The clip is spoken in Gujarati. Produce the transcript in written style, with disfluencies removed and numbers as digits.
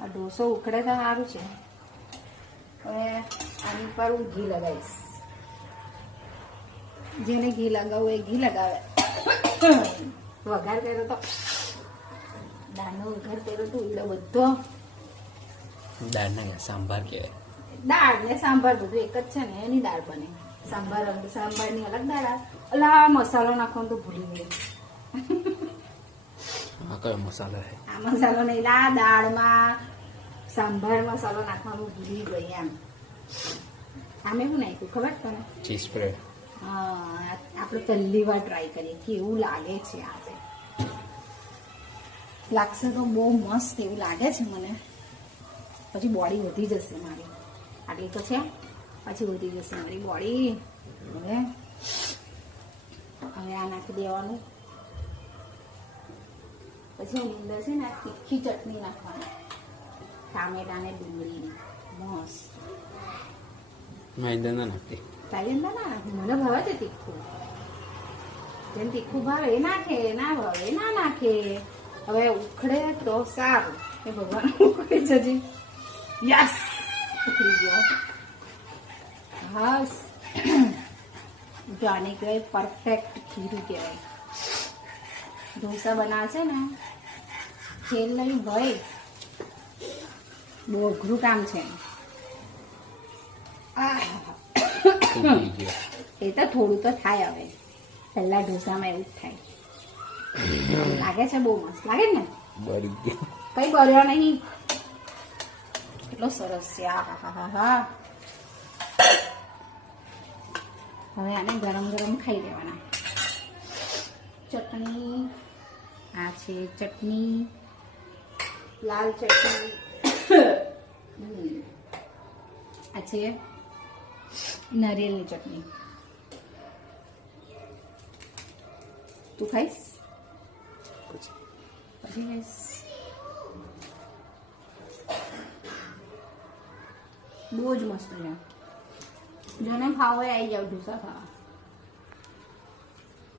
આ ઢોસો ઉખડે તો સારું છે. હવે આની પર હું ઘી લગાવીશ. જેને ઘી લગાવવું એ ઘી લગાવે. વઘાર કર્યો તો દાળનો વઘાર કર્યો તો એટલે બધો દાળ ના સાંભાર કહેવાય. દાળ ને સાંભાર બધું એક જ છે ને, એની દાળ બને. સાંભારની અલગ દાળ આવે. અલા મસાલો નાખવાનો તો ભૂલી ગઈ. આ કયો મસાલો છે? આ મસાલો નહીં, આ દાળમાં સાંભાર મસાલો નાખવાનું ભૂલી ગઈ એમ. આમે શું નાખ્યું ખબર તને? Cheese spread. હા, આપણે પહેલી વાર ટ્રાય કરીએ કેવું લાગે છે. આજે લાગશે તો બહુ મસ્ત એવું લાગે છે મને. પછી બોડી વધી જશે મારી. આટલી તો છે, પછી વધી જશે મારી બોડી. હવે આ નાખી દેવાનું. પછી એની અંદર છે ને તીખી ચટણી નાખવાની, ટામેટા ને ડુંગળીની મસ્ત. મેંદા ના નાખતી. તારી અંદર ના નાખે, મને ભાવે છે તીખું. જેમ તીખું ભાવે એ નાખે, ના ભાવે ના નાખે. હવે ઉખડે તો સારું કે ભગવાન ઉખડી જજે. યસ, ઉખડી ગયો. બસ જો આને કહેવાય પરફેક્ટ ખીરું કહેવાય. ઢોસા બનાવે છે ને, ખેલ નહીં ભાઈ, બહુ અઘરું કામ છે. એ તો થોડું તો થાય. હવે પહેલા ઢોસામાં એવું જ થાય. લાગે છે બહુ મસ્ત લાગે ને? બળી ગયો. કઈ બળ્યો નહીં. કેટલો સરસ છે. હા. હવે આને ગરમ ગરમ ખાઈ લેવાના. ચટણી, આ છે ચટણી, લાલ ચટણી. આ છે નારિયેળની ચટણી. તું ખાઈશ? પછી ખાઈશ. બહુ જ મસ્ત છે. જેને ખાવ હોય આવી જાવ ઢોસા ખાવા.